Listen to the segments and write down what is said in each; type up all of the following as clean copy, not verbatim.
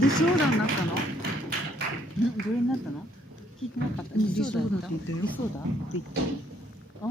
で相談になったの？どれになったの？聞いてなかった。理想だって言ったよ。理想だって言った。あ。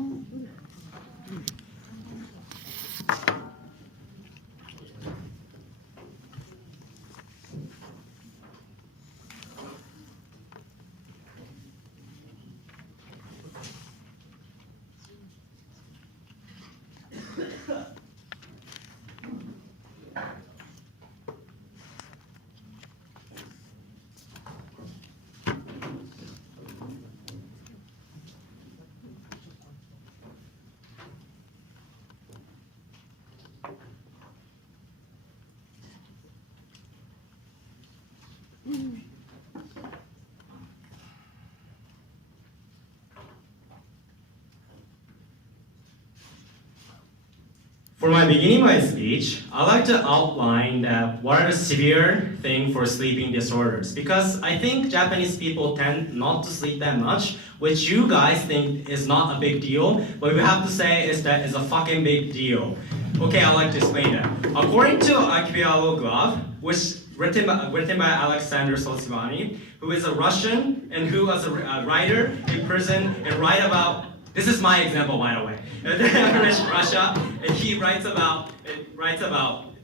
For my beginning my speech, I'd like to outline that what are the severe things for sleeping disorders, because I think Japanese people tend not to sleep that much, which you guys think is not a big deal, but we have to say is that it's a fucking big deal. Okay, I'd like to explain that. According to Quantifiable Glove, which written by Alexander Solzhenitsyn, who is a Russian and who was a writer in prison and write about. This is my example, by the way. Russia, and he writes about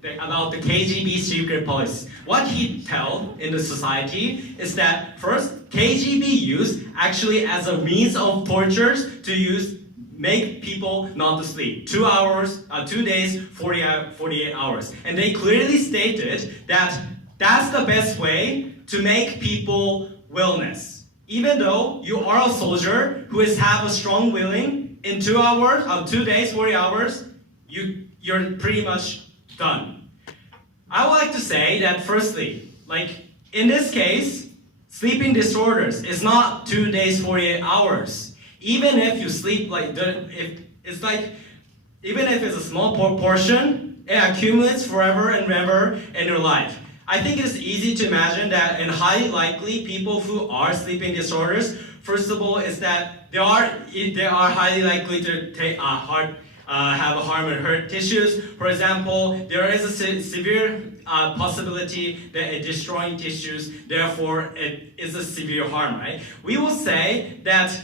the KGB secret police. What he tells in the society is that first, KGB used actually as a means of tortures to make people not to sleep. 2 days, 48 hours. And they clearly stated that that's the best way to make people wellness. Even though you are a soldier who have a strong willing, in 2 days, 40 hours, you're pretty much done. I would like to say that firstly, like in this case, sleeping disorders is not 2 days, 48 hours. Even if you sleep even if it's a small portion, it accumulates forever and ever in your life. I think it's easy to imagine that, and highly likely people who are sleeping disorders, first of all, is that they are highly likely to have a harm in heart tissues. For example, there is a severe possibility that it destroying tissues, therefore it is a severe harm, right? We will say that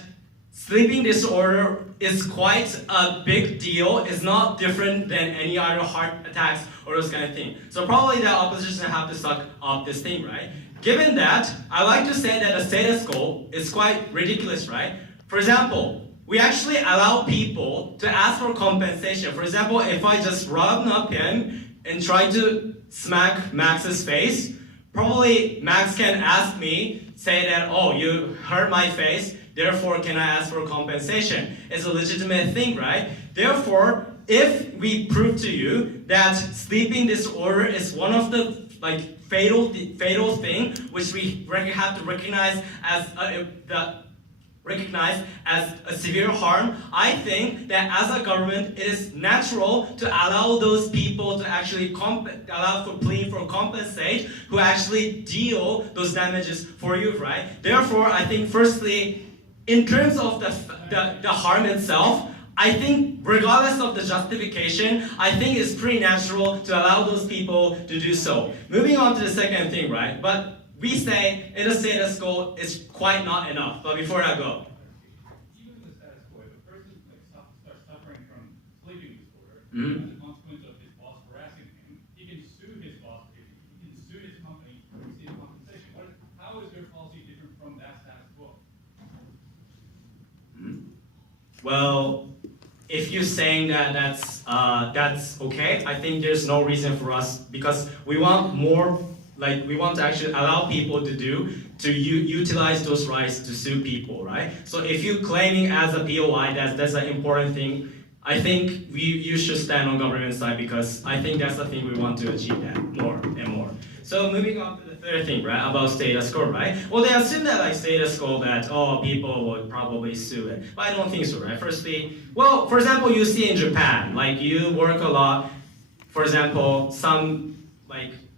sleeping disorder is quite a big deal. It's not different than any other heart attacks or those kind of things. So probably the opposition have to suck up this thing, right? Given that, I like to say that the status quo is quite ridiculous, right? For example, we actually allow people to ask for compensation. For example, if I just rub up him and try to smack Max's face, probably Max can ask me, say that, oh, you hurt my face, therefore can I ask for compensation? It's a legitimate thing, right? Therefore, if we prove to you that sleeping disorder is one of the fatal thing which we have to recognize as a severe harm, I think that as a government, it is natural to allow those people to actually plea for compensate who actually deal those damages for you, right? Therefore, I think firstly, in terms of the harm itself, I think regardless of the justification, I think it's pretty natural to allow those people to do so. Moving on to the second thing, right? But we say in the status quo it's quite not enough. But before I go. Even in the status quo, if a person starts suffering from sleeping disorder, as a consequence of his boss harassing him, he can sue his boss, he can sue his company to receive compensation. How is your policy different from that status quo? Well, if you're saying that that's okay, I think there's no reason for us, because we want more, we want to actually allow people to utilize those rights to sue people, right? So if you're claiming as a POI that's an important thing, I think you should stand on government side, because I think that's the thing we want to achieve that more and more. So moving on to the third thing, right, about status quo, right? Well, they assume that status quo that, people would probably sue it. But I don't think so, right? Firstly, well, for example, you see in Japan, you work a lot. For example,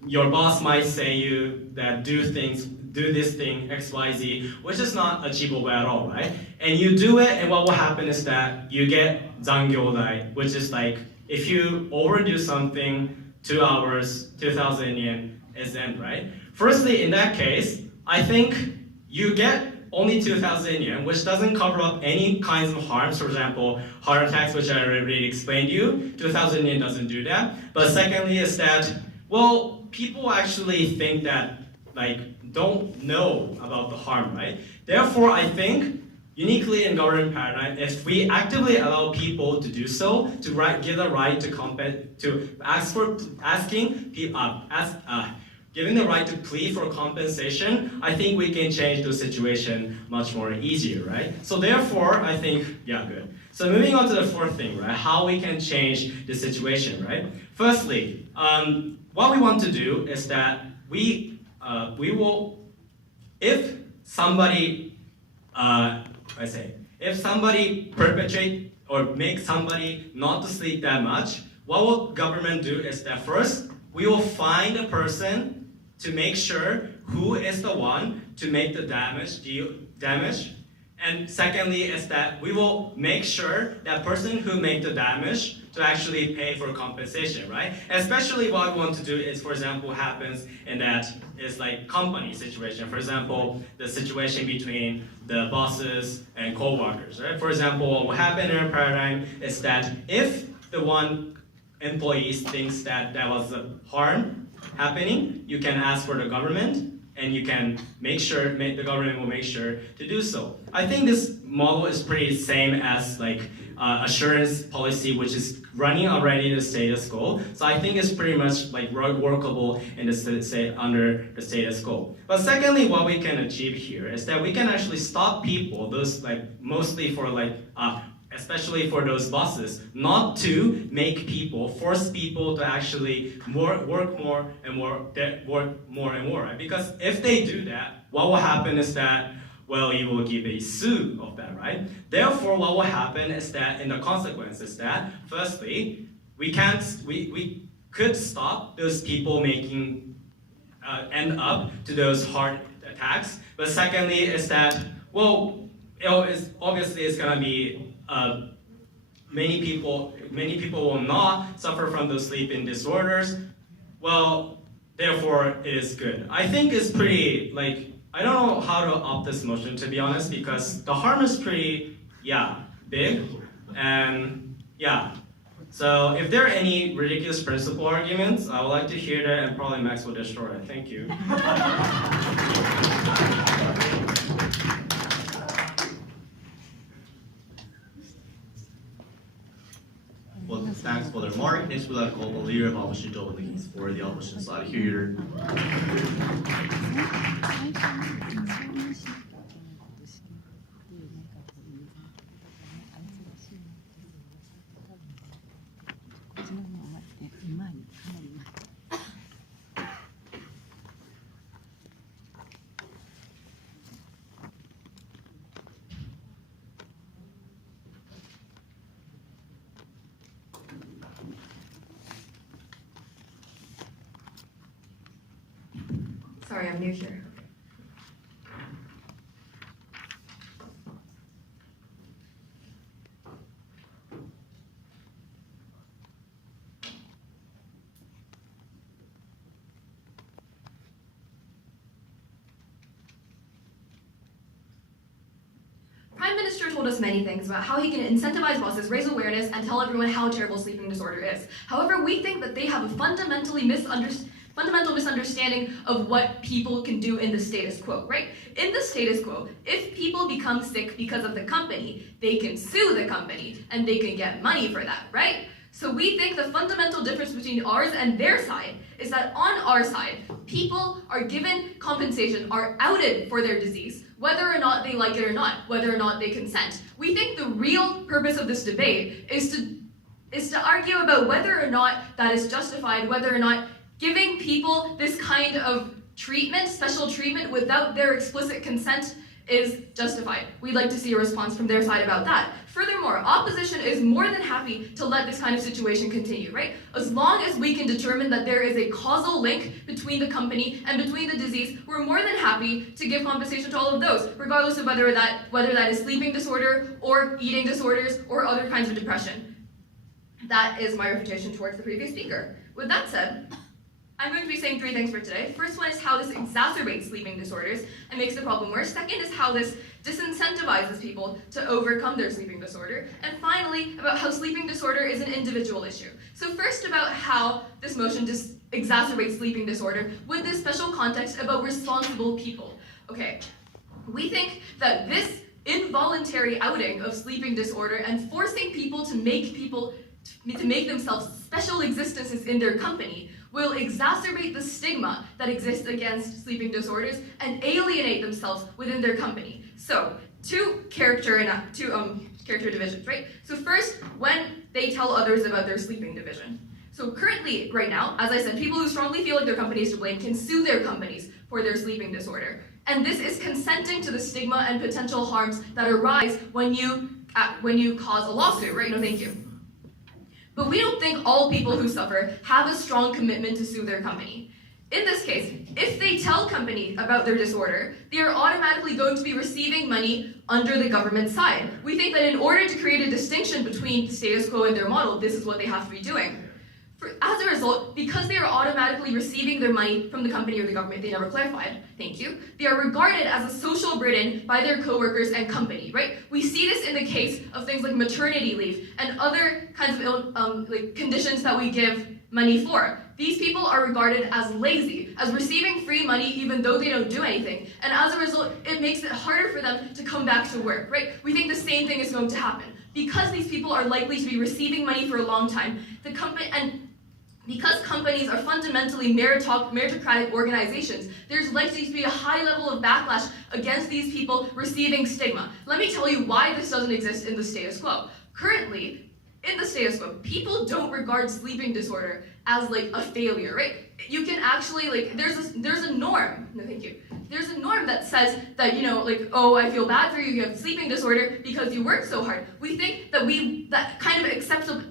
your boss might say you that do this thing, X, Y, Z, which is not achievable at all, right? And you do it, and what will happen is that you get zangyodai, which is if you overdo something, 2 hours, 2,000 yen, is in, right? Firstly, in that case, I think you get only 2,000 yen, which doesn't cover up any kinds of harms. For example, heart attacks, which I already explained to you. 2,000 yen doesn't do that. But secondly is that, well, people actually think that, like, don't know about the harm, right? Therefore, I think, uniquely in government paradigm, if we actively allow people to do so, to give the right to giving the right to plead for compensation, I think we can change the situation much more easier, right? So therefore, I think, yeah, good. So moving on to the fourth thing, right? How we can change the situation, right? Firstly, what we want to do is that we will, if somebody, if somebody perpetrate or make somebody not to sleep that much, what will government do is that first, we will find a person to make sure who is the one to make the damage. And secondly is that we will make sure that person who made the damage to actually pay for compensation, right? Especially what we want to do is, for example, happens in that is like company situation. For example, the situation between the bosses and co-workers, right? For example, what will happen in our paradigm is that if the one employees thinks that there was a harm happening, you can ask for the government and you can the government will make sure to do so. I think this model is pretty same as like assurance policy, which is running already the status quo. So I think it's pretty much like workable in the under the status quo. But secondly, what we can achieve here is that we can actually stop people, those like mostly for like especially for those bosses, not to force people to actually work more and more, right? Because if they do that, what will happen is that, well, you will give a sue of that, right? Therefore, what will happen is that, in the consequences that, firstly, we could stop those people making, end up to those heart attacks. But secondly is that, well, obviously it's gonna be, many people will not suffer from those sleeping disorders. Well, therefore it is good. I think it's pretty, like, I don't know how to opt this motion, to be honest, because the harm is pretty, big, and So if there are any ridiculous principle arguments, I would like to hear that, and probably Max will destroy it. Thank you. Well, thanks for the remark. Next, we'd like to call the leader of opposition to open the keys for the opposition side here. Sorry, I'm new here. Prime Minister told us many things about how he can incentivize bosses, raise awareness, and tell everyone how terrible sleeping disorder is. However, we think that they have a fundamental misunderstanding of what people can do in the status quo, right? In the status quo, if people become sick because of the company, they can sue the company and they can get money for that, right? So we think the fundamental difference between ours and their side is that on our side, people are given compensation, are outed for their disease, whether or not they like it or not, whether or not they consent. We think the real purpose of this debate is to argue about whether or not that is justified, whether or not giving people this kind of treatment, special treatment, without their explicit consent is justified. We'd like to see a response from their side about that. Furthermore, opposition is more than happy to let this kind of situation continue, right? As long as we can determine that there is a causal link between the company and between the disease, we're more than happy to give compensation to all of those, regardless of whether that is sleeping disorder or eating disorders or other kinds of depression. That is my refutation towards the previous speaker. With that said, I'm going to be saying 3 things for today. First one is how this exacerbates sleeping disorders and makes the problem worse. Second is how this disincentivizes people to overcome their sleeping disorder. And finally, about how sleeping disorder is an individual issue. So first about how this motion exacerbates sleeping disorder with this special context about responsible people. Okay, we think that this involuntary outing of sleeping disorder and forcing people to make themselves special existences in their company will exacerbate the stigma that exists against sleeping disorders and alienate themselves within their company. So, two character divisions, right? So first, when they tell others about their sleeping division. So currently, right now, as I said, people who strongly feel like their company is to blame can sue their companies for their sleeping disorder. And this is consenting to the stigma and potential harms that arise when you cause a lawsuit, right? No, thank you. But we don't think all people who suffer have a strong commitment to sue their company. In this case, if they tell company about their disorder, they are automatically going to be receiving money under the government side. We think that in order to create a distinction between the status quo and their model, this is what they have to be doing. As a result, because they are automatically receiving their money from the company or the government, they never clarified, thank you, they are regarded as a social burden by their coworkers and company, right? We see this in the case of things like maternity leave and other kinds of conditions that we give money for. These people are regarded as lazy, as receiving free money even though they don't do anything. And as a result, it makes it harder for them to come back to work, right? We think the same thing is going to happen. Because these people are likely to be receiving money for a long time, because companies are fundamentally meritocratic organizations, there's likely to be a high level of backlash against these people receiving stigma. Let me tell you why this doesn't exist in the status quo. Currently, in the status quo, people don't regard sleeping disorder as like a failure, right? You can actually there's a norm. No, thank you. There's a norm that says that, oh, I feel bad for you, you have sleeping disorder because you work so hard. We think that that kind of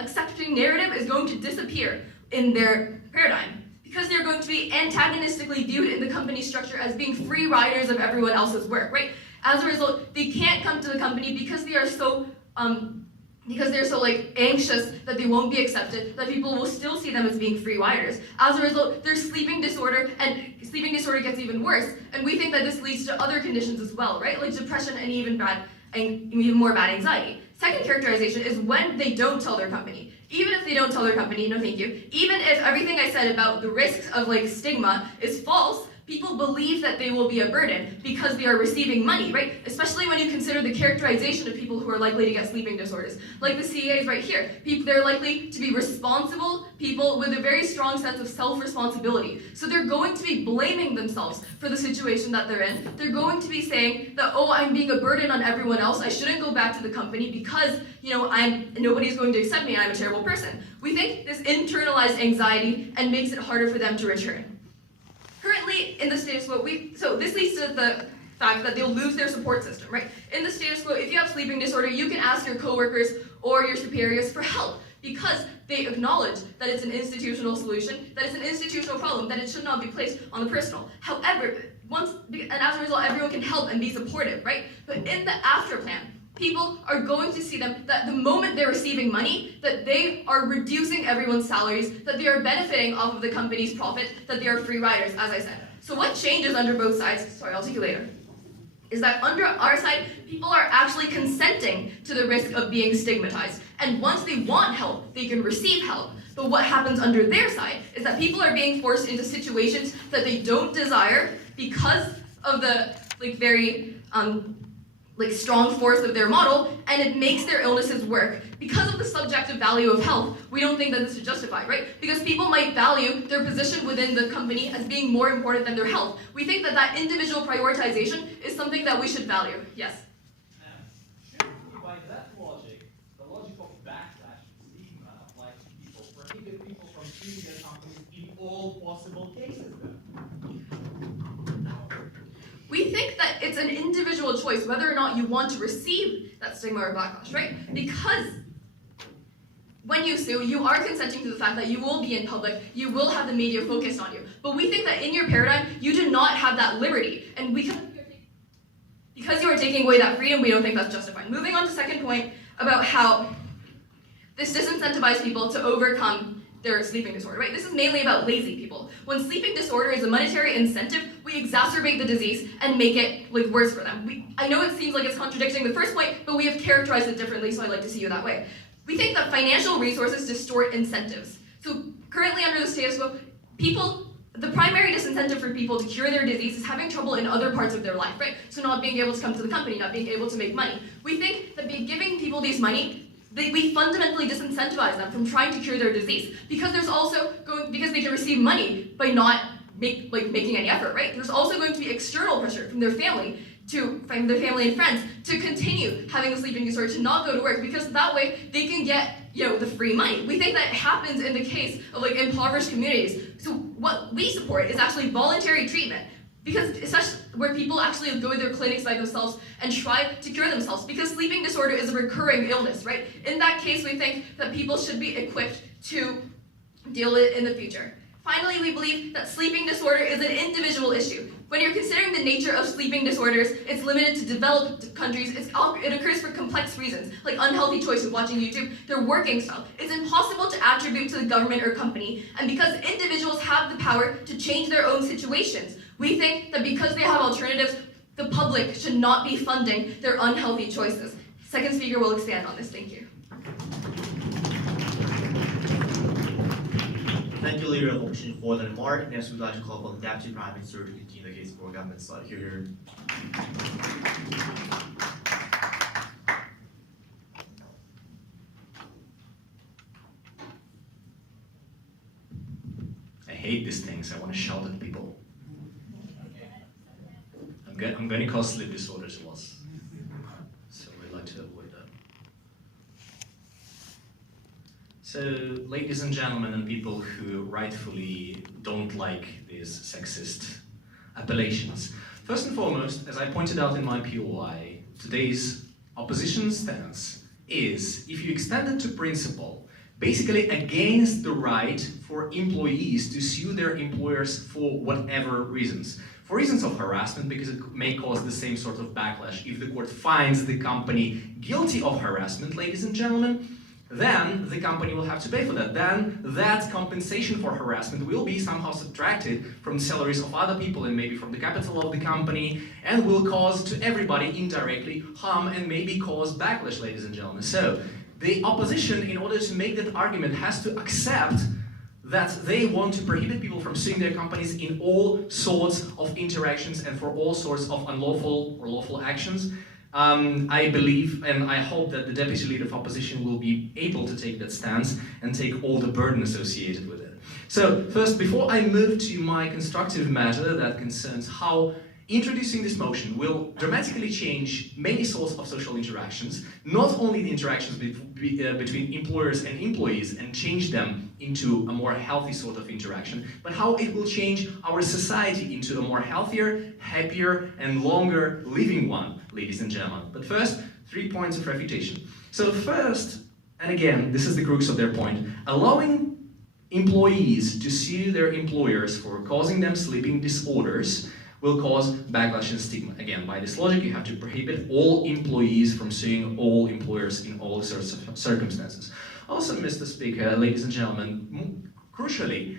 accepting narrative is going to disappear in their paradigm because they're going to be antagonistically viewed in the company structure as being free riders of everyone else's work, right? As a result, they can't come to the company because they are so anxious that they won't be accepted, that people will still see them as being free riders. As a result, their sleeping disorder gets even worse, and we think that this leads to other conditions as well, right? Like depression and even more bad anxiety. Second characterization is when they don't tell their company. Even if they don't tell their company, no thank you, even if everything I said about the risks of stigma is false, people believe that they will be a burden because they are receiving money, right? Especially when you consider the characterization of people who are likely to get sleeping disorders. Like the CEAs right here. They're likely to be responsible people with a very strong sense of self-responsibility. So they're going to be blaming themselves for the situation that they're in. They're going to be saying that, oh, I'm being a burden on everyone else. I shouldn't go back to the company because, nobody's going to accept me and I'm a terrible person. We think this internalized anxiety and makes it harder for them to return. Currently, in the status quo, so this leads to the fact that they'll lose their support system, right? In the status quo, if you have sleeping disorder, you can ask your coworkers or your superiors for help because they acknowledge that it's an institutional solution, that it's an institutional problem, that it should not be placed on the personal. However, and as a result, everyone can help and be supportive, right? But in the after plan, people are going to see them that the moment they're receiving money, that they are reducing everyone's salaries, that they are benefiting off of the company's profit, that they are free riders, as I said. So what changes under both sides, sorry, I'll take you later, is that under our side, people are actually consenting to the risk of being stigmatized. And once they want help, they can receive help. But what happens under their side is that people are being forced into situations that they don't desire because of the very strong force of their model, and it makes their illnesses work. Because of the subjective value of health, we don't think that this is justified, right? Because people might value their position within the company as being more important than their health. We think that individual prioritization is something that we should value. Yes? Shouldn't we, by that logic, the logic of backlash and stigma applies to people, prohibit people from suing their companies in all possible cases then? We think that it's an individual choice whether or not you want to receive that stigma or backlash, right? Because when you sue, you are consenting to the fact that you will be in public, you will have the media focused on you. But we think that in your paradigm, you do not have that liberty. And because you are taking away that freedom, we don't think that's justified. Moving on to the second point about how this disincentivizes people to overcome their sleeping disorder, right? This is mainly about lazy people. When sleeping disorder is a monetary incentive, we exacerbate the disease and make it like worse for them. I know it seems like it's contradicting the first point, but we have characterized it differently, so I'd like to see you that way. We think that financial resources distort incentives. So currently under the status quo, the primary disincentive for people to cure their disease is having trouble in other parts of their life, right? So not being able to come to the company, not being able to make money. We think that by giving people these money, we fundamentally disincentivize them from trying to cure their disease because because they can receive money by not making any effort, right? There's also going to be external pressure from their family and friends to continue having a sleeping disorder, to not go to work, because that way they can get the free money. We think that happens in the case of impoverished communities. So what we support is actually voluntary treatment, because especially where people actually go to their clinics by themselves and try to cure themselves, because sleeping disorder is a recurring illness, right? In that case, we think that people should be equipped to deal with it in the future. Finally, we believe that sleeping disorder is an individual issue. When you're considering the nature of sleeping disorders, it's limited to developed countries. It occurs for complex reasons, like unhealthy choice of watching YouTube, their working style. It's impossible to attribute to the government or company, and because individuals have the power to change their own situations, we think that because they have alternatives, the public should not be funding their unhealthy choices. Second speaker will expand on this. Thank you. Thank you, leader of option for the remark. Next, we'd like to call upon the Deputy Prime Minister to continue the case for government slide. Here. I hate these things. I want to shout at people. I'm going to cause sleep disorders loss. So we'd like to avoid that. So, ladies and gentlemen, and people who rightfully don't like these sexist appellations. First and foremost, as I pointed out in my POI, today's opposition stance is, if you extend it to principle, basically against the right for employees to sue their employers for whatever reasons. For reasons of harassment, because it may cause the same sort of backlash. If the court finds the company guilty of harassment, ladies and gentlemen, then the company will have to pay for that. Then that compensation for harassment will be somehow subtracted from the salaries of other people and maybe from the capital of the company, and will cause to everybody indirectly harm and maybe cause backlash, ladies and gentlemen. So the opposition, in order to make that argument, has to accept that they want to prohibit people from suing their companies in all sorts of interactions and for all sorts of unlawful or lawful actions. I believe and I hope that the Deputy Leader of Opposition will be able to take that stance and take all the burden associated with it. So first, before I move to my constructive matter that concerns how introducing this motion will dramatically change many sorts of social interactions, not only the interactions between employers and employees and change them into a more healthy sort of interaction, but how it will change our society into a more healthier, happier, and longer living one, ladies and gentlemen. But first, 3 points of refutation. So first, and again, this is the crux of their point, allowing employees to sue their employers for causing them sleeping disorders will cause backlash and stigma. Again, by this logic, you have to prohibit all employees from suing all employers in all sorts of circumstances. Also, Mr. Speaker, ladies and gentlemen, crucially,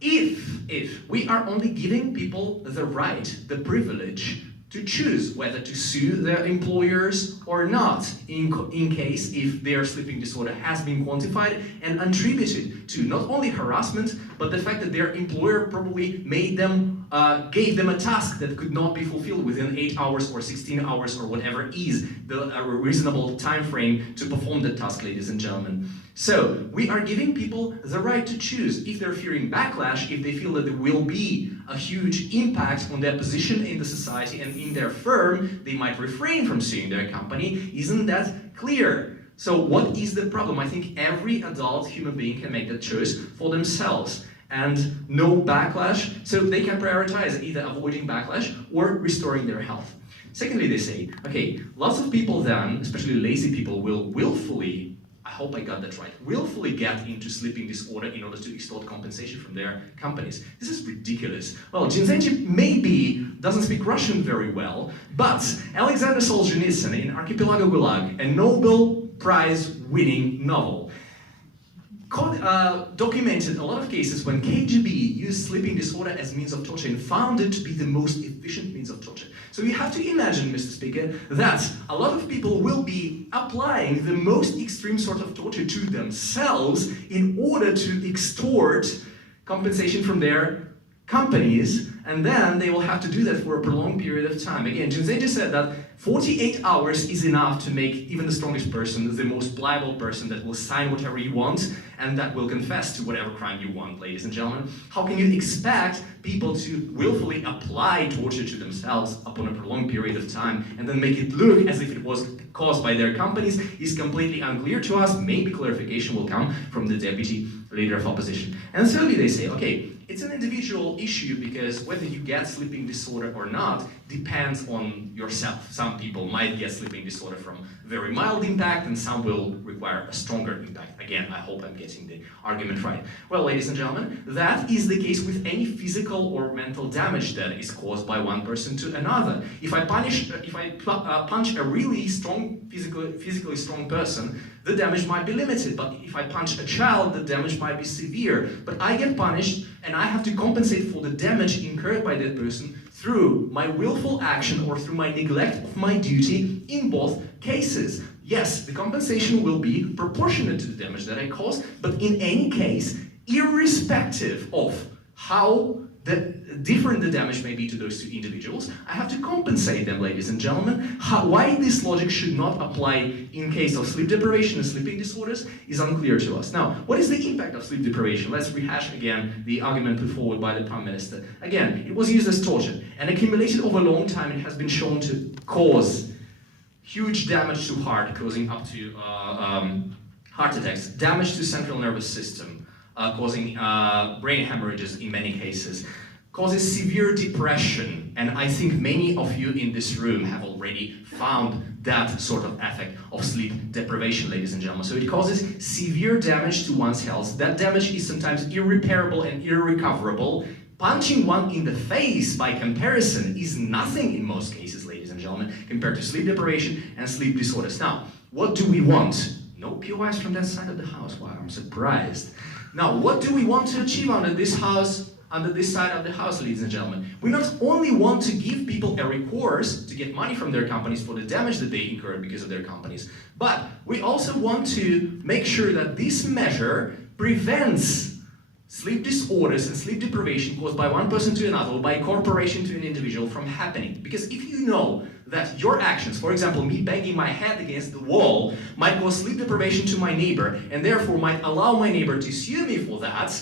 if we are only giving people the right, the privilege to choose whether to sue their employers or not, in case if their sleeping disorder has been quantified and attributed to not only harassment, but the fact that their employer probably gave them a task that could not be fulfilled within 8 hours or 16 hours or whatever is the reasonable time frame to perform the task, ladies and gentlemen. So we are giving people the right to choose. If they're fearing backlash, if they feel that there will be a huge impact on their position in the society and in their firm, they might refrain from suing their company. Isn't that clear? So what is the problem? I think every adult human being can make that choice for themselves. And no backlash, so they can prioritize either avoiding backlash or restoring their health. Secondly, they say, okay, lots of people then, especially lazy people, will willfully, I hope I got that right, willfully get into sleeping disorder in order to extort compensation from their companies. This is ridiculous. Well, Zinzenji maybe doesn't speak Russian very well, but Alexander Solzhenitsyn in Archipelago Gulag, a Nobel Prize winning novel, documented a lot of cases when KGB used sleeping disorder as means of torture and found it to be the most efficient means of torture. So you have to imagine, Mr. Speaker, that a lot of people will be applying the most extreme sort of torture to themselves in order to extort compensation from their companies, and then they will have to do that for a prolonged period of time. Again, Zinzenji said that 48 hours is enough to make even the strongest person the most pliable person that will sign whatever you want and that will confess to whatever crime you want, ladies and gentlemen. How can you expect people to willfully apply torture to themselves upon a prolonged period of time and then make it look as if it was caused by their companies is completely unclear to us. Maybe clarification will come from the deputy leader of opposition. And thirdly, they say, okay, it's an individual issue because whether you get sleeping disorder or not depends on yourself. Some people might get sleeping disorder from very mild impact and some will require a stronger impact. Again, I hope I'm getting the argument right. Well, ladies and gentlemen, that is the case with any physical or mental damage that is caused by one person to another. If I punch a really strong, physically strong person, the damage might be limited, but if I punch a child, the damage might be severe. But I get punished and I have to compensate for the damage incurred by that person through my willful action or through my neglect of my duty in both cases. Yes, the compensation will be proportionate to the damage that I caused, but in any case, irrespective of how different the damage may be to those two individuals, I have to compensate them, ladies and gentlemen. Why this logic should not apply in case of sleep deprivation and sleeping disorders is unclear to us. Now, what is the impact of sleep deprivation? Let's rehash again the argument put forward by the Prime Minister. Again, it was used as torture, and accumulated over a long time, it has been shown to cause huge damage to heart, causing up to heart attacks, damage to central nervous system, causing brain hemorrhages in many cases, causes severe depression, and I think many of you in this room have already found that sort of effect of sleep deprivation, ladies and gentlemen. So it causes severe damage to one's health. That damage is sometimes irreparable and irrecoverable. Punching one in the face, by comparison, is nothing in most cases, ladies and gentlemen, compared to sleep deprivation and sleep disorders. Now, what do we want? No POIs from that side of the house. Wow, I'm surprised. Now, what do we want to achieve under this side of the house, ladies and gentlemen? We not only want to give people a recourse to get money from their companies for the damage that they incurred because of their companies, but we also want to make sure that this measure prevents sleep disorders and sleep deprivation caused by one person to another or by a corporation to an individual from happening. Because if you know that your actions, for example, me banging my head against the wall, might cause sleep deprivation to my neighbor and therefore might allow my neighbor to sue me for that,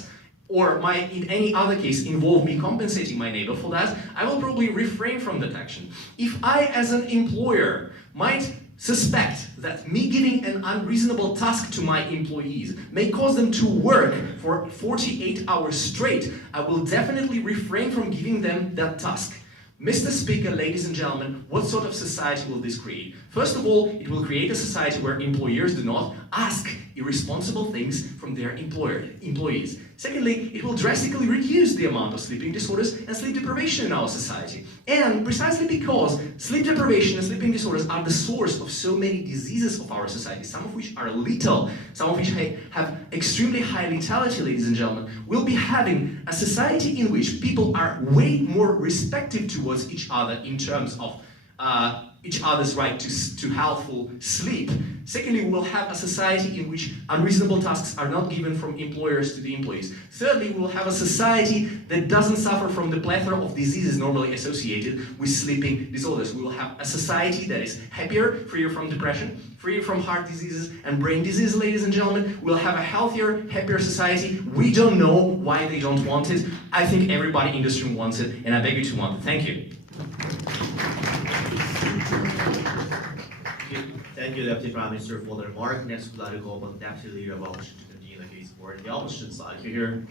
or might in any other case involve me compensating my neighbor for that, I will probably refrain from that action. If I, as an employer, might suspect that me giving an unreasonable task to my employees may cause them to work for 48 hours straight, I will definitely refrain from giving them that task. Mr. Speaker, ladies and gentlemen, what sort of society will this create? First of all, it will create a society where employers do not ask irresponsible things from their employees. Secondly, it will drastically reduce the amount of sleeping disorders and sleep deprivation in our society. And precisely because sleep deprivation and sleeping disorders are the source of so many diseases of our society, some of which are lethal, some of which have extremely high lethality, ladies and gentlemen, we'll be having a society in which people are way more respectful towards each other in terms of each other's right to healthful sleep. Secondly, we will have a society in which unreasonable tasks are not given from employers to the employees. Thirdly, we will have a society that doesn't suffer from the plethora of diseases normally associated with sleeping disorders. We will have a society that is happier, freer from depression, freer from heart diseases and brain disease, ladies and gentlemen. We'll have a healthier, happier society. We don't know why they don't want it. I think everybody in this room wants it, and I beg you to want it. Thank you. Thank you, Deputy Prime Minister, for the remark. Next, we'd like to call upon the Deputy Leader of Opposition to continue the case for the opposition side. Here.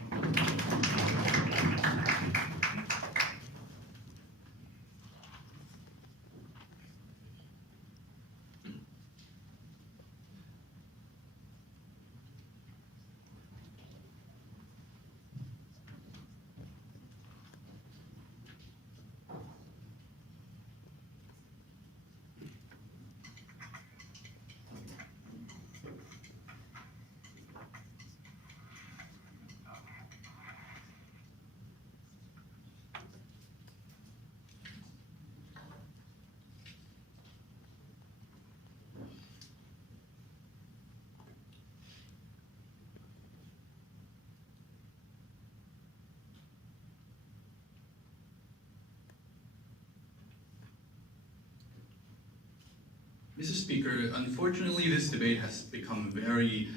Mr. Speaker, unfortunately, this debate has become very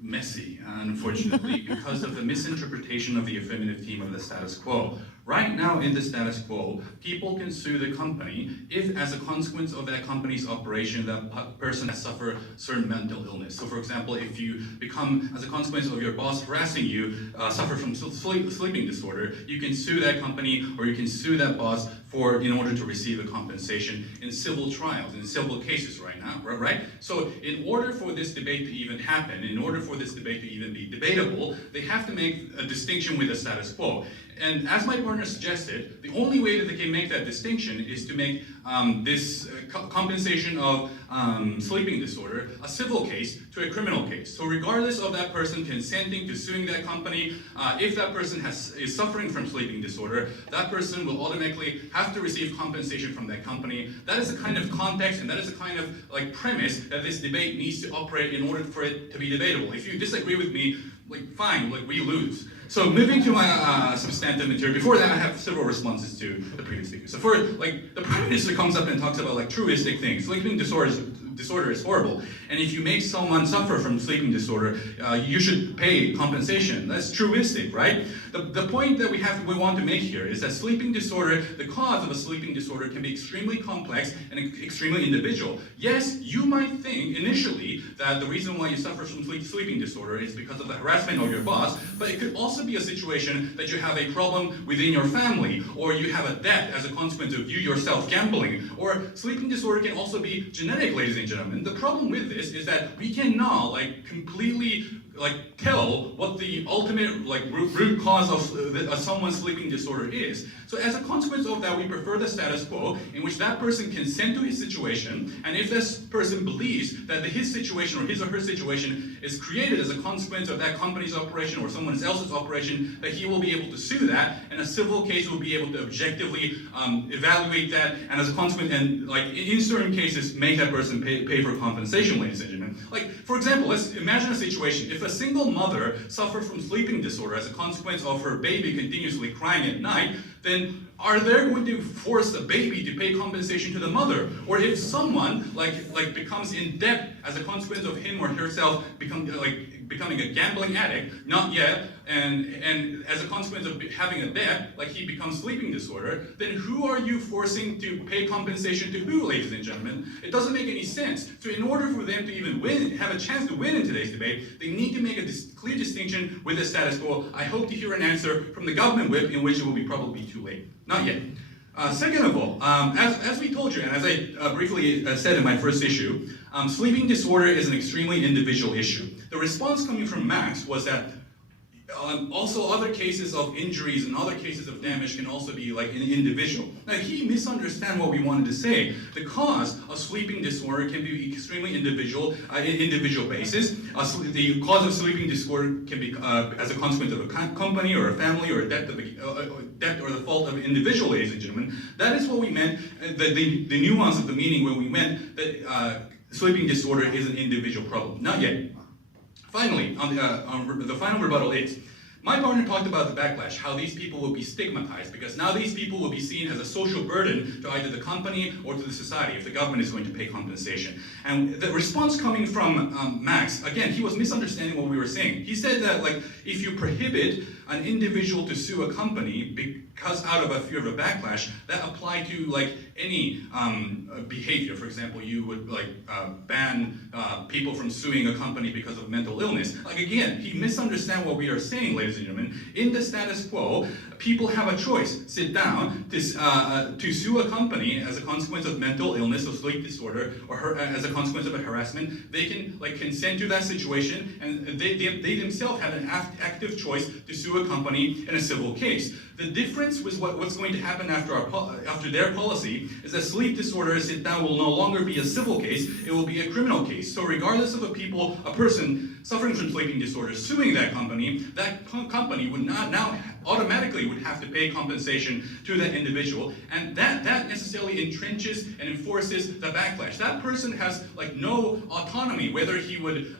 messy, unfortunately, because of the misinterpretation of the affirmative theme of the status quo. Right now, in the status quo, people can sue the company if, as a consequence of that company's operation, that person has suffered certain mental illness. So, for example, if you become, as a consequence of your boss harassing you, suffer from sleeping disorder, you can sue that company or you can sue that boss in order to receive a compensation in civil trials, in civil cases right now, right? So, in order for this debate to even happen, in order for this debate to even be debatable, they have to make a distinction with the status quo. And as my partner suggested, the only way that they can make that distinction is to make this compensation of sleeping disorder a civil case to a criminal case. So regardless of that person consenting to suing that company, if that person is suffering from sleeping disorder, that person will automatically have to receive compensation from that company. That is the kind of context and that is the kind of premise that this debate needs to operate in order for it to be debatable. If you disagree with me, fine, we lose. So moving to my substantive material, before that I have several responses to the previous speaker. So for, the Prime Minister comes up and talks about truistic things. Sleeping disorder is horrible. And if you make someone suffer from sleeping disorder, you should pay compensation. That's truistic, right? The point that we want to make here is that sleeping disorder, the cause of a sleeping disorder can be extremely complex and extremely individual. Yes, you might think initially that the reason why you suffer from sleeping disorder is because of the harassment of your boss, but it could also be a situation that you have a problem within your family, or you have a debt as a consequence of you yourself gambling, or sleeping disorder can also be genetic, ladies and gentlemen. The problem with this is that we cannot completely tell what the ultimate root cause of someone's sleeping disorder is. So as a consequence of that, we prefer the status quo in which that person consent to his situation, and if this person believes that his situation or his or her situation is created as a consequence of that company's operation or someone else's operation, that he will be able to sue that, and a civil case will be able to objectively evaluate that, and as a consequence, and in certain cases, make that person pay for compensation, ladies and gentlemen. For example, let's imagine a situation. If a single mother suffers from sleeping disorder as a consequence of her baby continuously crying at night, then are they going to force the baby to pay compensation to the mother? Or if someone becomes in debt as a consequence of him or herself becoming a gambling addict, not yet, and as a consequence of having a debt, he becomes sleeping disorder, then who are you forcing to pay compensation to who, ladies and gentlemen? It doesn't make any sense. So in order for them to even win, have a chance to win in today's debate, they need to make a clear distinction with the status quo. I hope to hear an answer from the government whip, in which it will be probably too late. Not yet. Second of all, as we told you, and as I briefly said in my first issue, sleeping disorder is an extremely individual issue. The response coming from Max was that also other cases of injuries and other cases of damage can also be an individual. Now he misunderstood what we wanted to say. The cause of sleeping disorder can be extremely individual basis. The cause of sleeping disorder can be as a consequence of a company or a family or a debt or the fault of an individual, ladies and gentlemen. That is what we meant, the nuance of the meaning when we meant that sleeping disorder is an individual problem. Not yet. Finally, on the final rebuttal is, my partner talked about the backlash, how these people will be stigmatized, because now these people will be seen as a social burden to either the company or to the society if the government is going to pay compensation. And the response coming from Max, again, he was misunderstanding what we were saying. He said that if you prohibit an individual to sue a company because out of a fear of a backlash, that apply to any behavior. For example, you would ban people from suing a company because of mental illness. Again, he misunderstands what we are saying, ladies and gentlemen. In the status quo, people have a choice. Sit down to sue a company as a consequence of mental illness or sleep disorder, or as a consequence of a harassment. They can consent to that situation, and they themselves have an active choice to sue a company in a civil case. The difference with what's going to happen after their policy is that sleep disorder, sit down, will no longer be a civil case, it will be a criminal case. So regardless of a person suffering from sleeping disorder suing that company would not now automatically would have to pay compensation to that individual, and that necessarily entrenches and enforces the backlash. That person has like no autonomy whether he would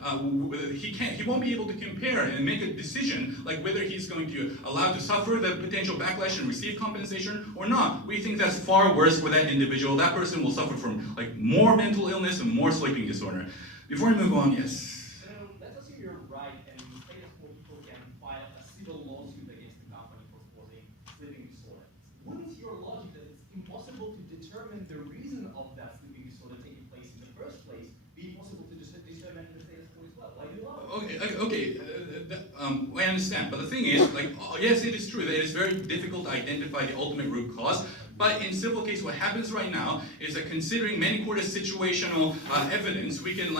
he won't be able to compare and make a decision like whether he's going to allow to suffer the potential backlash and receive compensation or not. We think that's far worse for that individual. That person will suffer from like more mental illness and more sleeping disorder. Before we move on, yes. So let's assume you're right and status quo people can file a civil lawsuit against the company for causing sleeping disorder. Wouldn't your logic that it's impossible to determine the reason of that sleeping disorder taking place in the first place be possible to determine the status quo as well? Why do you allow it? I understand, but the thing is, like, yes, it is true that it is very difficult to identify the ultimate root cause. But in civil case, what happens right now is that considering many court of situational evidence, we can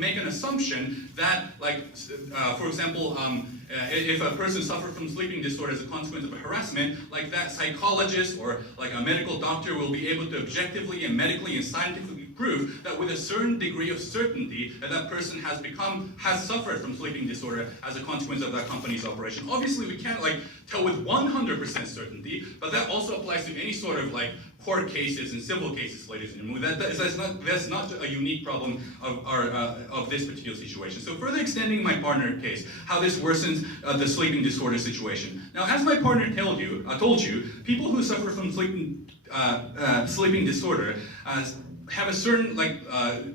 make an assumption that, like, for example, if a person suffers from sleeping disorder as a consequence of a harassment, like that psychologist or like a medical doctor will be able to objectively and medically and scientifically prove that with a certain degree of certainty that that person has suffered from sleeping disorder as a consequence of that company's operation. Obviously, we can't like tell with 100% certainty, but that also applies to any sort of like court cases and civil cases, ladies and gentlemen. That's not a unique problem of this particular situation. So further extending my partner case, how this worsens the sleeping disorder situation. Now, as my partner told you, people who suffer from sleeping disorder have a certain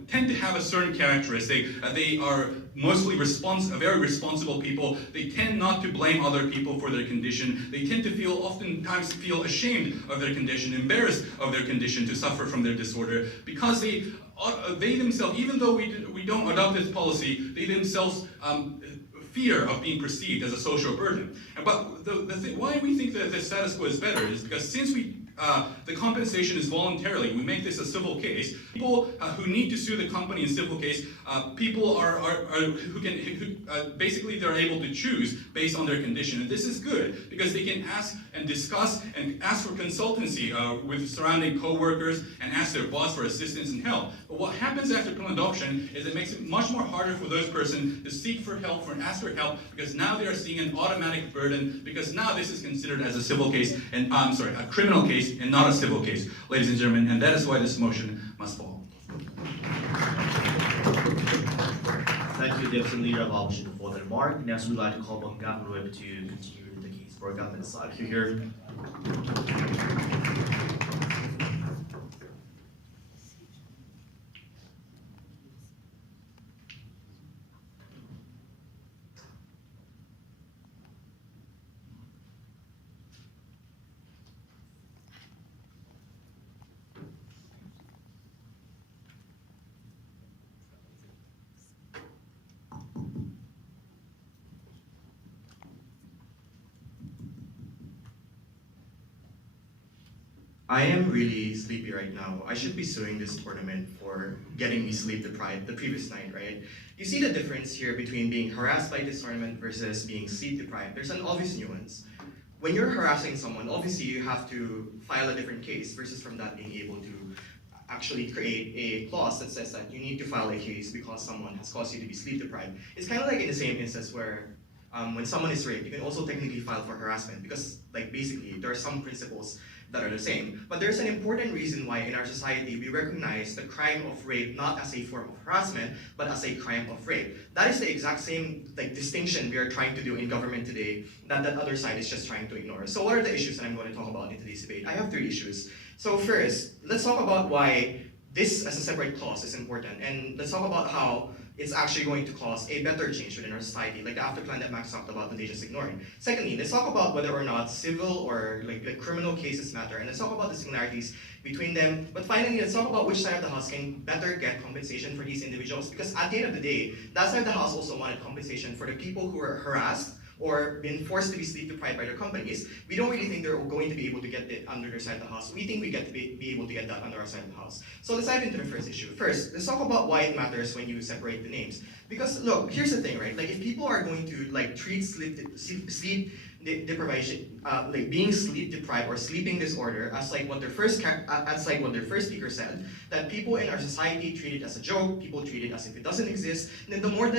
tend to have a certain characteristic. They are mostly very responsible people. They tend not to blame other people for their condition. They tend to oftentimes feel ashamed of their condition, embarrassed of their condition to suffer from their disorder, because they themselves, even though we don't adopt this policy, they themselves fear of being perceived as a social burden. But the thing, why we think that the status quo is better is because since the compensation is voluntarily, we make this a civil case. People who need to sue the company in civil case, people basically they're able to choose based on their condition, and this is good because they can ask and discuss and ask for consultancy with surrounding co-workers and ask their boss for assistance and help. But what happens after criminal adoption is it makes it much more harder for those persons to seek for help, and ask for help, because now they are seeing an automatic burden, because now this is considered as a civil case, and a criminal case and not a civil case, ladies and gentlemen, and that is why this motion must fall. Thank you, Deputy Leader of Opposition, for the remark. Next, we'd like to call on Governor Webb to continue the case for government side. Here. I am really sleepy right now. I should be suing this tournament for getting me sleep deprived the previous night, right? You see the difference here between being harassed by this tournament versus being sleep deprived. There's an obvious nuance. When you're harassing someone, obviously you have to file a different case versus from that being able to actually create a clause that says that you need to file a case because someone has caused you to be sleep deprived. It's kind of like in the same instance where when someone is raped, you can also technically file for harassment because like basically there are some principles that are the same. But there's an important reason why in our society we recognize the crime of rape not as a form of harassment, but as a crime of rape. That is the exact same distinction we are trying to do in government today that other side is just trying to ignore. So what are the issues that I'm going to talk about in today's debate? I have 3 issues. So first, let's talk about why this as a separate clause is important, and let's talk about how it's actually going to cause a better change within our society, like the afterplan that Max talked about and they just ignored. Secondly, let's talk about whether or not civil or like criminal cases matter, and let's talk about the similarities between them. But finally, let's talk about which side of the house can better get compensation for these individuals, because at the end of the day, that side of the house also wanted compensation for the people who were harassed or been forced to be sleep deprived by their companies. We don't really think they're going to be able to get it under their side of the house. We think we get to be able to get that under our side of the house. So let's dive into the first issue. First, let's talk about why it matters when you separate the names. Because look, here's the thing, right? Like if people are going to like treat sleep deprivation, like being sleep deprived or sleeping disorder as like what their first speaker said, that people in our society treat it as a joke, people treat it as if it doesn't exist, then the more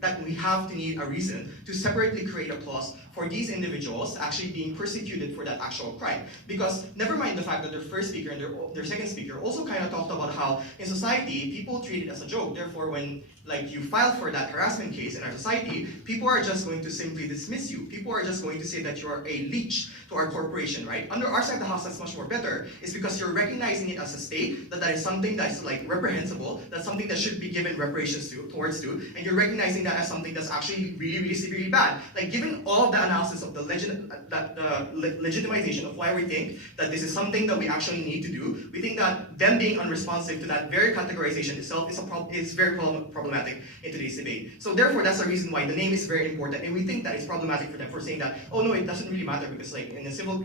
that we have to need a reason to separately create a clause for these individuals actually being persecuted for that actual crime. Because never mind the fact that their first speaker and their second speaker also kind of talked about how in society, people treat it as a joke. Therefore, when you file for that harassment case in our society, people are just going to simply dismiss you. People are just going to say that you are a leech to our corporation, right? Under our side of the house, that's much more better. It's because you're recognizing it as a state, that is something that's reprehensible, that's something that should be given reparations towards, and you're recognizing that as something that's actually really, really severely bad. Given all of the analysis of the legitimization of why we think that this is something that we actually need to do, we think that them being unresponsive to that very categorization itself is very problematic in today's debate. So therefore, that's the reason why the name is very important, and we think that it's problematic for them for saying that, oh no, it doesn't really matter because in a civil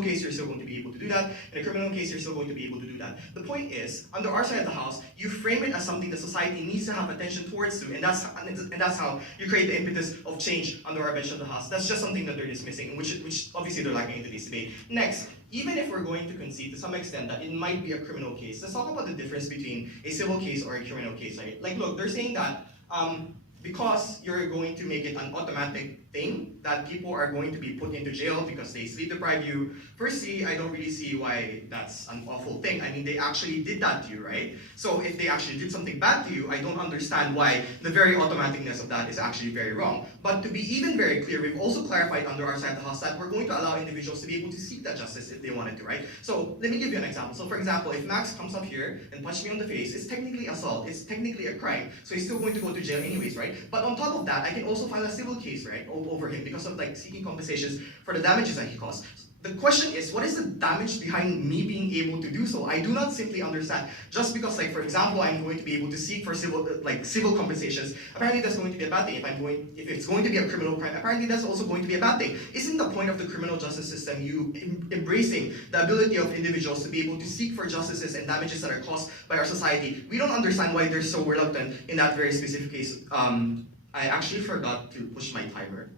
case, you're still going to be able to do that. In a criminal case, you're still going to be able to do that. The point is, under our side of the house, you frame it as something that society needs to have attention towards and that's how you create the impetus of change under our bench of the house. That's just something that they're dismissing, which obviously they're lacking in today's debate. Next, even if we're going to concede to some extent that it might be a criminal case, let's talk about the difference between a civil case or a criminal case, right? Look, they're saying that because you're going to make it an automatic thing, that people are going to be put into jail because they sleep deprive you. Firstly, I don't really see why that's an awful thing. I mean, they actually did that to you, right? So if they actually did something bad to you, I don't understand why the very automaticness of that is actually very wrong. But to be even very clear, we've also clarified under our side of the house that we're going to allow individuals to be able to seek that justice if they wanted to, right? So let me give you an example. So for example, if Max comes up here and punches me on the face, it's technically assault, it's technically a crime, so he's still going to go to jail anyways, right? But on top of that, I can also file a civil case, right, over him because of seeking compensations for the damages that he caused. The question is, what is the damage behind me being able to do so? I do not simply understand. Just because, for example, I'm going to be able to seek for civil compensations, apparently that's going to be a bad thing. If it's going to be a criminal crime, apparently that's also going to be a bad thing. Isn't the point of the criminal justice system you embracing the ability of individuals to be able to seek for justices and damages that are caused by our society? We don't understand why they're so reluctant in that very specific case. I actually forgot to push my timer.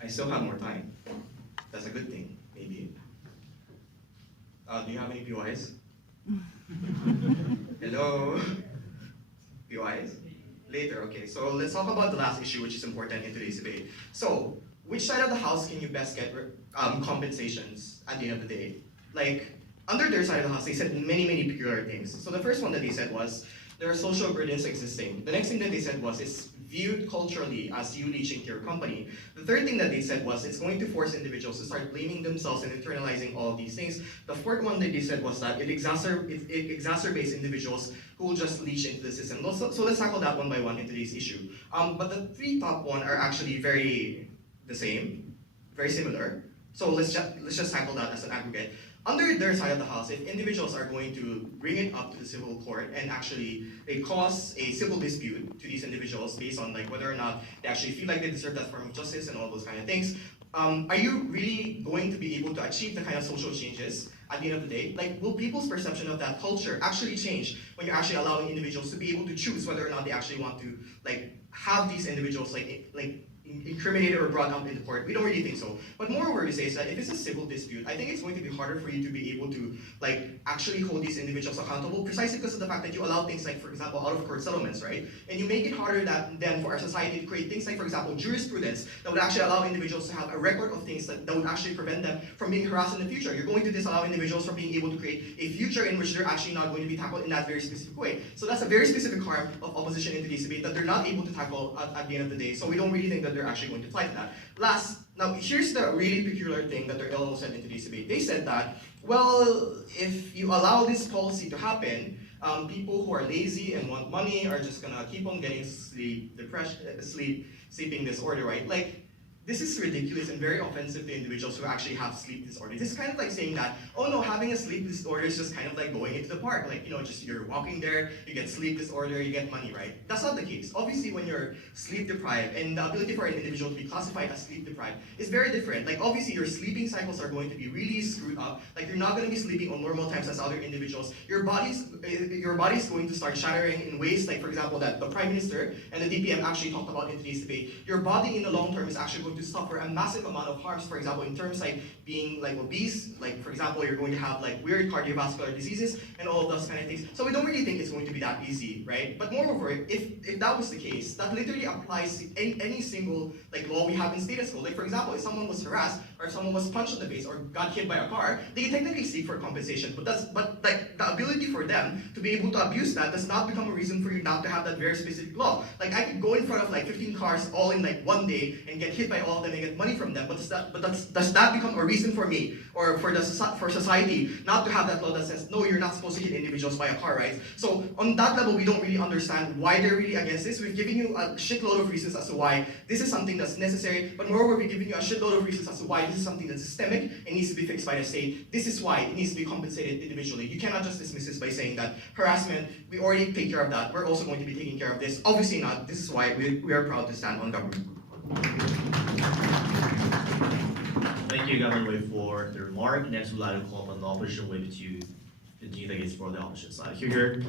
I still have more time. That's a good thing, maybe. Do you have any POIs? Hello? POIs? Later, okay. So let's talk about the last issue, which is important in today's debate. So, which side of the house can you best get compensations at the end of the day? Under their side of the house, they said many, many peculiar things. So the first one that they said was, there are social burdens existing. The next thing that they said was, it's viewed culturally as you leeching to your company. The third thing that they said was, it's going to force individuals to start blaming themselves and internalizing all of these things. The fourth one that they said was that it exacerbates individuals who will just leech into the system. So let's tackle that one by one in today's issue. But the three top one are actually very similar. So let's just tackle that as an aggregate. Under their side of the house, if individuals are going to bring it up to the civil court and actually cause a civil dispute to these individuals based on whether or not they actually feel like they deserve that form of justice and all those kind of things, are you really going to be able to achieve the kind of social changes at the end of the day? Will people's perception of that culture actually change when you're actually allowing individuals to be able to choose whether or not they actually want to have these individuals incriminated or brought up into court? We don't really think so. But moreover, we say is that if it's a civil dispute, I think it's going to be harder for you to be able to actually hold these individuals accountable, precisely because of the fact that you allow things for example, out-of-court settlements, right? And you make it harder then for our society to create things for example, jurisprudence that would actually allow individuals to have a record of things that would actually prevent them from being harassed in the future. You're going to disallow individuals from being able to create a future in which they're actually not going to be tackled in that very specific way. So that's a very specific harm of opposition in today's debate that they're not able to tackle at the end of the day. So we don't really think that they're actually going to fight that. Now here's the really peculiar thing that their LO said in today's debate. They said that, well, if you allow this policy to happen, people who are lazy and want money are just gonna keep on getting sleeping disorder, right? This is ridiculous and very offensive to individuals who actually have sleep disorder. This is kind of like saying that, oh no, having a sleep disorder is just kind of like going into the park. Just you're walking there, you get sleep disorder, you get money, right? That's not the case. Obviously, when you're sleep deprived, and the ability for an individual to be classified as sleep deprived is very different. Obviously, your sleeping cycles are going to be really screwed up. You're not going to be sleeping on normal times as other individuals. Your body's going to start shattering in ways, for example, that the Prime Minister and the DPM actually talked about in today's debate. Your body in the long term is actually going going to suffer a massive amount of harms, for example, in terms like being like obese, like for example, you're going to have like weird cardiovascular diseases and all of those kind of things. So we don't really think it's going to be that easy, right? But moreover, if that was the case, that literally applies to any single like law we have in status quo. Like for example, if someone was harassed or if someone was punched in the face or got hit by a car, they can technically seek for compensation. But like the ability for them to be able to abuse that does not become a reason for you not to have that very specific law. Like I could go in front of like 15 cars all in like one day and get hit by all of them and get money from them. But does that become a reason for me or for society not to have that law that says no, you're not supposed to hit individuals by a car, right? So on that level, we don't really understand why they're really against this. We've given you a shitload of reasons as to why this is something that's necessary, but moreover, we've given you a shitload of reasons as to why this is something that's systemic and needs to be fixed by the state. This is why it needs to be compensated individually. You cannot just dismiss this by saying that harassment, we already take care of that. We're also going to be taking care of this. Obviously not. This is why we are proud to stand on government. Thank you, Governor Wei, for the remark. Next, we'd like to call upon the opposition whip to continue the case for the opposition side. Here.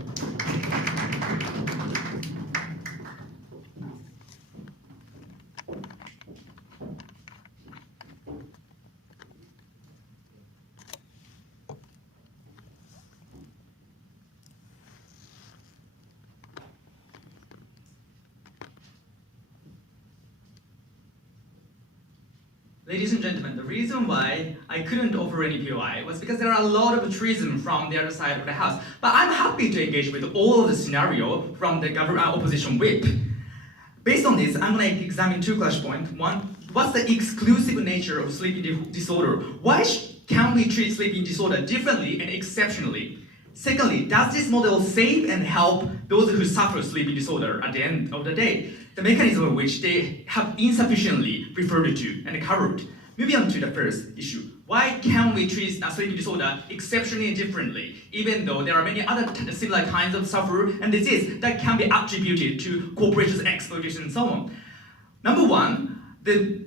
Ladies and gentlemen, the reason why I couldn't offer any POI was because there are a lot of treason from the other side of the house. But I'm happy to engage with all of the scenario from the opposition whip. Based on this, I'm going to examine two clash points. One, what's the exclusive nature of sleeping disorder? Why can we treat sleeping disorder differently and exceptionally? Secondly, does this model save and help those who suffer sleeping disorder at the end of the day? The mechanism of which they have insufficiently referred to and covered. Moving on to the first issue. Why can we treat sleeping disorder exceptionally differently, even though there are many other similar kinds of suffer and disease that can be attributed to corporations, exploitation, and so on? Number one, the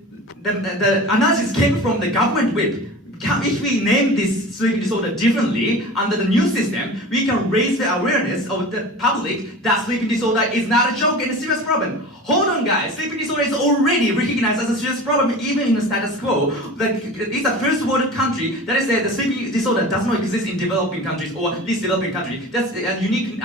analysis came from the government whip. If we name this sleeping disorder differently under the new system, we can raise the awareness of the public that sleeping disorder is not a joke and a serious problem. Hold on, guys. Sleeping disorder is already recognized as a serious problem even in the status quo. It's a first world country that is the sleeping disorder does not exist in developing countries or least developing countries. That's a unique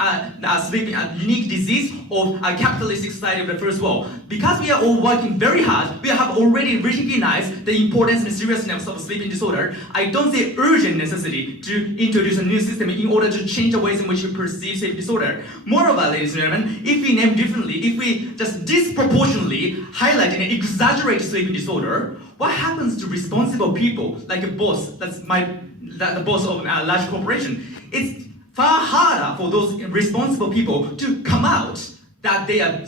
unique disease of a capitalistic society of the first world. Because we are all working very hard, we have already recognized the importance and seriousness of sleeping disorder. I don't see urgent necessity to introduce a new system in order to change the ways in which we perceive sleep disorder. Moreover, ladies and gentlemen, if we name differently, if we just disproportionately highlight and exaggerate sleeping disorder, what happens to responsible people like a boss, the boss of a large corporation? It's far harder for those responsible people to come out that they are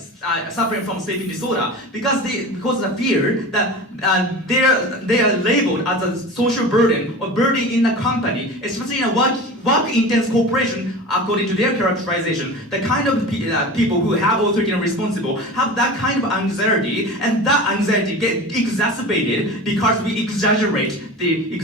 suffering from sleeping disorder because of the fear that they are labeled as a social burden or burden in a company, especially in a work-intense corporation. According to their characterization, the kind of people who have authority and responsible have that kind of anxiety, and that anxiety gets exacerbated because we exaggerate the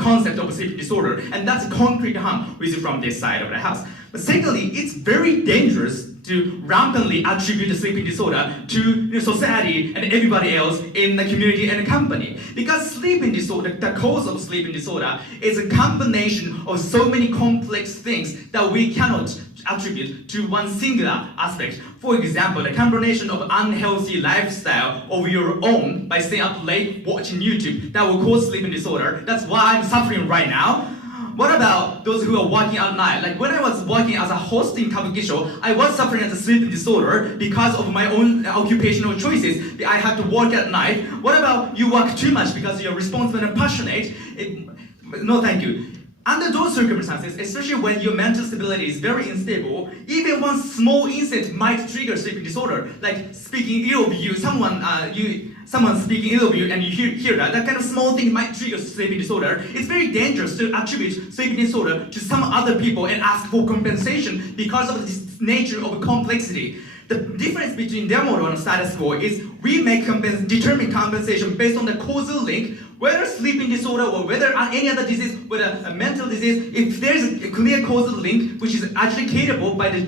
concept of sleeping disorder, and that's a concrete harm we see from this side of the house. But secondly, it's very dangerous to rampantly attribute the sleeping disorder to society and everybody else in the community and the company. Because sleeping disorder, the cause of sleeping disorder is a combination of so many complex things that we cannot attribute to one singular aspect. For example, the combination of unhealthy lifestyle of your own by staying up late watching YouTube that will cause sleeping disorder. That's why I'm suffering right now. What about those who are working at night? Like when I was working as a host in Kabukicho, I was suffering as a sleeping disorder because of my own occupational choices. I had to work at night. What about you work too much because you're responsible and passionate? No, thank you. Under those circumstances, especially when your mental stability is very unstable, even one small incident might trigger sleeping disorder. Like speaking ill of you, someone speaking ill of you and you hear that kind of small thing might trigger sleeping disorder. It's very dangerous to attribute sleeping disorder to some other people and ask for compensation because of this nature of complexity. The difference between their model and status quo is we make determine compensation based on the causal link, whether sleeping disorder or whether any other disease, whether a mental disease, if there's a clear causal link which is adjudicatable by the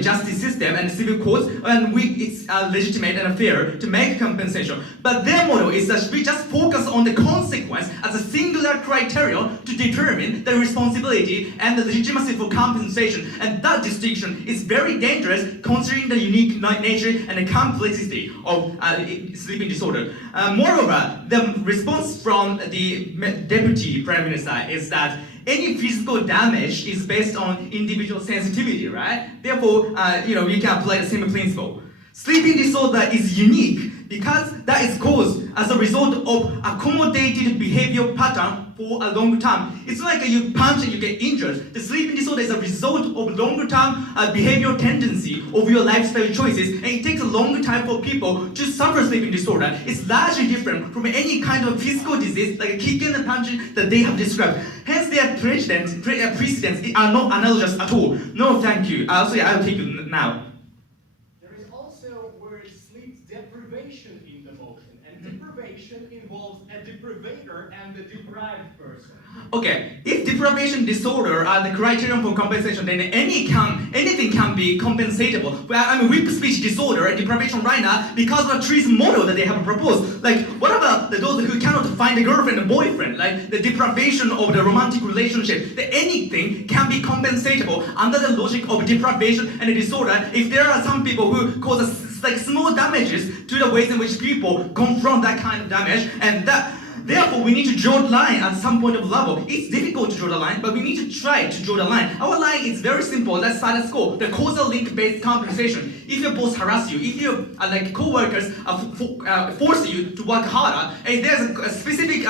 justice system and civil courts, and it's legitimate and fair to make compensation. But their model is that we just focus on the consequence as a singular criterion to determine the responsibility and the legitimacy for compensation. And that distinction is very dangerous considering the unique nature and the complexity of sleeping disorder. Moreover, the response from the Deputy Prime Minister is that any physical damage is based on individual sensitivity, right? Therefore, we can apply the same principle. Sleeping disorder is unique because that is caused as a result of accommodated behavior pattern for a long time. It's like you punch and you get injured. The sleeping disorder is a result of longer-term behavioral tendency of your lifestyle choices, and it takes a long time for people to suffer sleeping disorder. It's largely different from any kind of physical disease like a kicking and punching that they have described. Hence, their precedents are not analogous at all. No, thank you. I'll take you now. There is also word sleep deprivation in the motion, and deprivation involves a deprivator and the deprived person. Okay, if deprivation disorder are the criterion for compensation, then anything can be compensatable. Well, weak speech disorder and deprivation right now because of the trees model that they have proposed. Like, what about those who cannot find a girlfriend and boyfriend? Like the deprivation of the romantic relationship. That anything can be compensatable under the logic of deprivation and disorder. If there are some people who cause small damages to the ways in which people confront that kind of damage, and that. Therefore, we need to draw the line at some point of level. It's difficult to draw the line, but we need to try to draw the line. Our line is very simple. That's status quo, the causal link-based compensation. If your boss harass you, if your co-workers force you to work harder, and there's a specific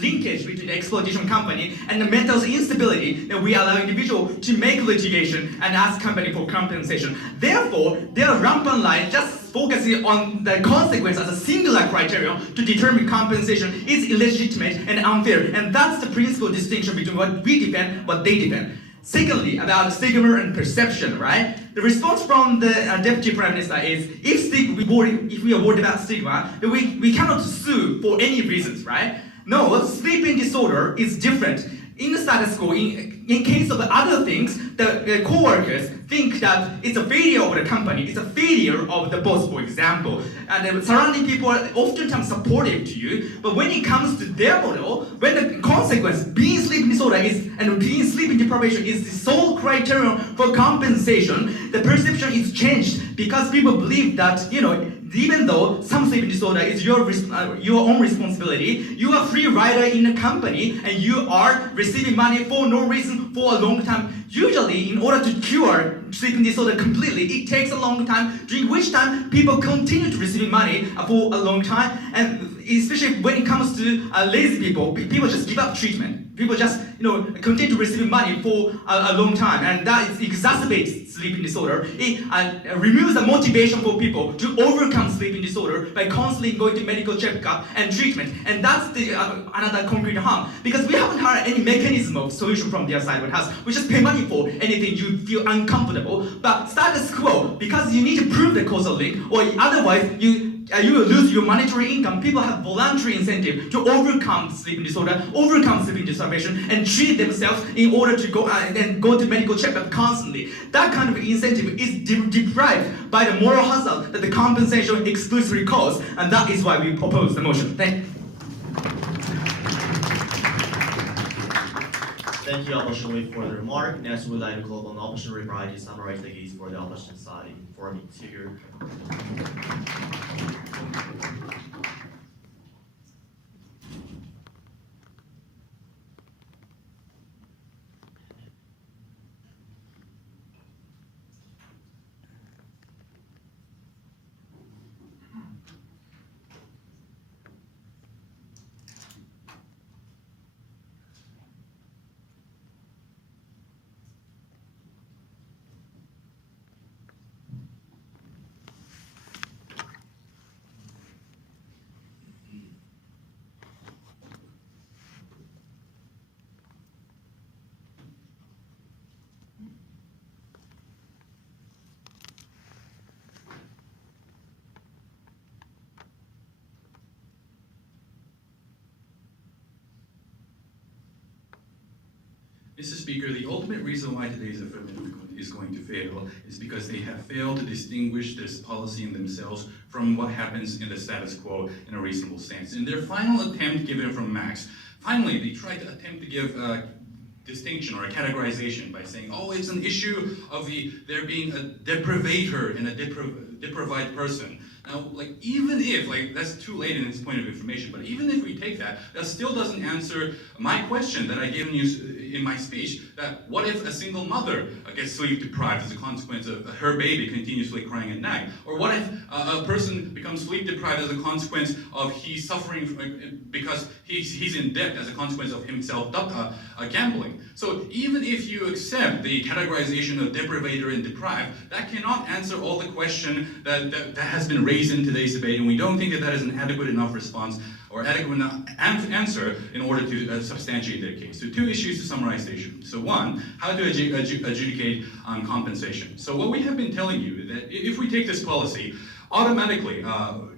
linkage between the exploitation company and the mental instability, that we allow individual to make litigation and ask company for compensation. Therefore, their rampant line just focusing on the consequence as a singular criterion to determine compensation is illegitimate and unfair. And that's the principal distinction between what we defend, what they defend. Secondly, about stigma and perception, right? The response from the Deputy Prime Minister is, if we are worried about stigma, then we cannot sue for any reasons, right? No, sleeping disorder is different. In the status quo, in case of other things, the co-workers think that it's a failure of the company, it's a failure of the boss, for example. And the surrounding people are oftentimes supportive to you, but when it comes to their model, when the consequence, being sleeping disorder and being sleeping deprivation is the sole criterion for compensation, the perception is changed because people believe that, even though some sleeping disorder is your own responsibility, you are a free rider in a company and you are receiving money for no reason for a long time. Usually, in order to cure sleeping disorder completely, it takes a long time, during which time people continue to receive money for a long time. And especially when it comes to lazy people just give up treatment. People just continue to receive money for a long time, and that exacerbates sleeping disorder. It removes the motivation for people to overcome sleeping disorder by constantly going to medical checkup and treatment. And that's another concrete harm, because we haven't had any mechanism of solution from their side of the house. We just pay money for anything you feel uncomfortable. But status quo, because you need to prove the causal link, or otherwise you will lose your monetary income. People have voluntary incentive to overcome sleeping disorder, overcome sleeping deprivation, and treat themselves in order to go to medical checkup constantly. That kind of incentive is deprived by the moral hazard that the compensation exclusively causes, and that is why we oppose the motion. Thank you. Thank you, Opposition Whip, for the remark. Next, we'd like to call on Opposition Reply to summarize the case for the opposition side for me to hear. Mr. Speaker, the ultimate reason why today's affirmative is going to fail is because they have failed to distinguish this policy in themselves from what happens in the status quo in a reasonable sense. In their final attempt given from Max, finally they tried to attempt to give a distinction or a categorization by saying, oh, it's an issue of there being a deprivator and a deprived person. Now, even if, that's too late in its point of information, but even if we take that, that still doesn't answer my question that I gave you in my speech, that what if a single mother gets sleep deprived as a consequence of her baby continuously crying at night? Or what if a person becomes sleep deprived as a consequence of he's suffering because he's in debt as a consequence of himself gambling? So even if you accept the categorization of deprivator and deprived, that cannot answer all the question that has been raised in today's debate, and we don't think that is an adequate enough response or adequate enough answer in order to substantiate their case. So two issues to summarize the issue. So one, how to adjudicate compensation. So what we have been telling you is that if we take this policy, automatically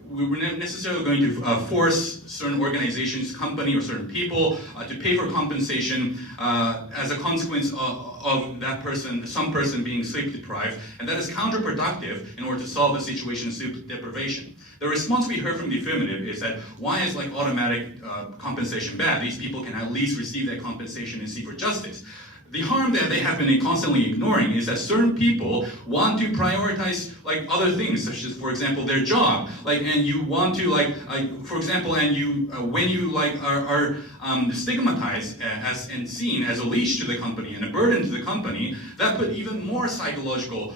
we were not necessarily going to force certain organizations, company, or certain people to pay for compensation as a consequence of that person, some person being sleep deprived, and that is counterproductive in order to solve the situation of sleep deprivation. The response we heard from the affirmative is that why is automatic compensation bad? These people can at least receive that compensation and seek for justice. The harm that they have been constantly ignoring is that certain people want to prioritize other things, such as, for example, their job. And you want to for example, and you when you are stigmatized and seen as a leash to the company and a burden to the company, that put even more psychological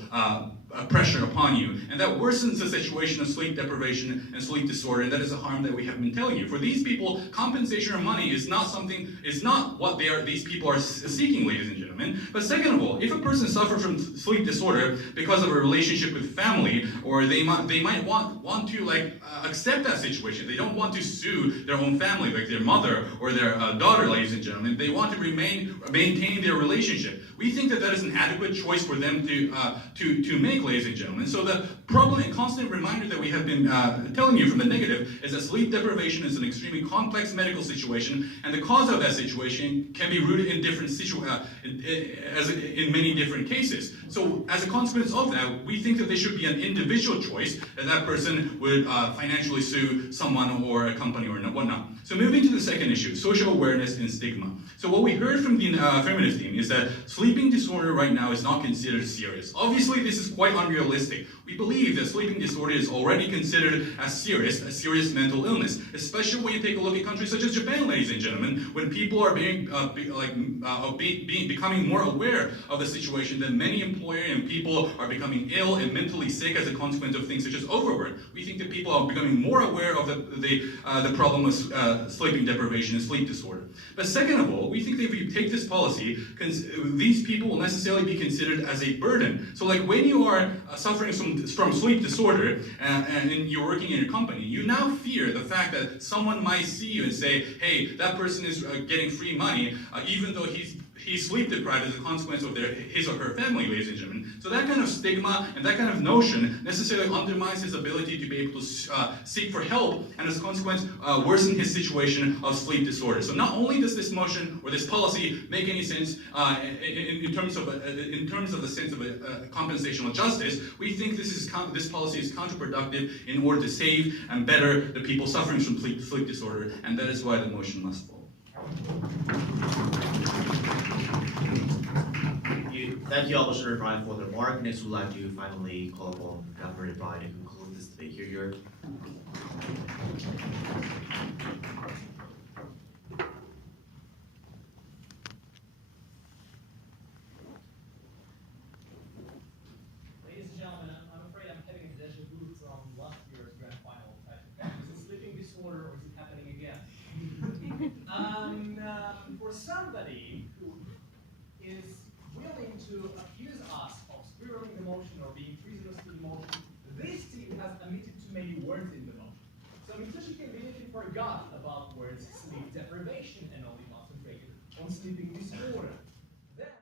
pressure upon you, and that worsens the situation of sleep deprivation and sleep disorder, and that is a harm that we have been telling you. For these people, compensation or money is not what these people are seeking, ladies and gentlemen. But second of all, if a person suffers from sleep disorder because of a relationship with family, or they might want to accept that situation. They don't want to sue their own family, like their mother or their daughter, ladies and gentlemen. They want to maintain their relationship. We think that is an adequate choice for them to make, ladies and gentlemen. So the problem and constant reminder that we have been telling you from the negative is that sleep deprivation is an extremely complex medical situation, and the cause of that situation can be rooted in different in many different cases. So as a consequence of that, we think that there should be an individual choice that person would financially sue someone or a company or whatnot. So moving to the second issue, social awareness and stigma. So what we heard from the feminist team is that sleeping disorder right now is not considered serious. Obviously, this is quite unrealistic. We believe that sleeping disorder is already considered as a serious mental illness, especially when you take a look at countries such as Japan, ladies and gentlemen, when people are becoming more aware of the situation, that many employers and people are becoming ill and mentally sick as a consequence of things such as overwork. We think that people are becoming more aware of the problem of sleeping deprivation and sleep disorder. But second of all, we think that if you take this policy, these people will necessarily be considered as a burden. So when you are suffering from sleep disorder and you're working in a company, you now fear the fact that someone might see you and say, hey, that person is getting free money, even though he's sleep deprived as a consequence of his or her family, ladies and gentlemen. So that kind of stigma and that kind of notion necessarily undermines his ability to be able to seek for help, and as a consequence, worsen his situation of sleep disorder. So not only does this motion or this policy make any sense in terms of the sense of compensational justice, we think this policy is counterproductive in order to save and better the people suffering from sleep disorder, and that is why the motion must fall. Thank you, Officer Brian, for the remark. Next, we'd like to finally call upon Governor Brian to conclude this debate. Here, your Ladies and gentlemen, I'm afraid I'm having a deja vu from last year's grand final of Titech Cup. Is it sleeping disorder or is it happening again? For somebody who is willing to accuse us of spiraling the motion or being prisoners to the motion, this team has omitted too many words in the motion. So Mitsushi conveniently forgot about words sleep deprivation and only concentrated on sleeping disorder.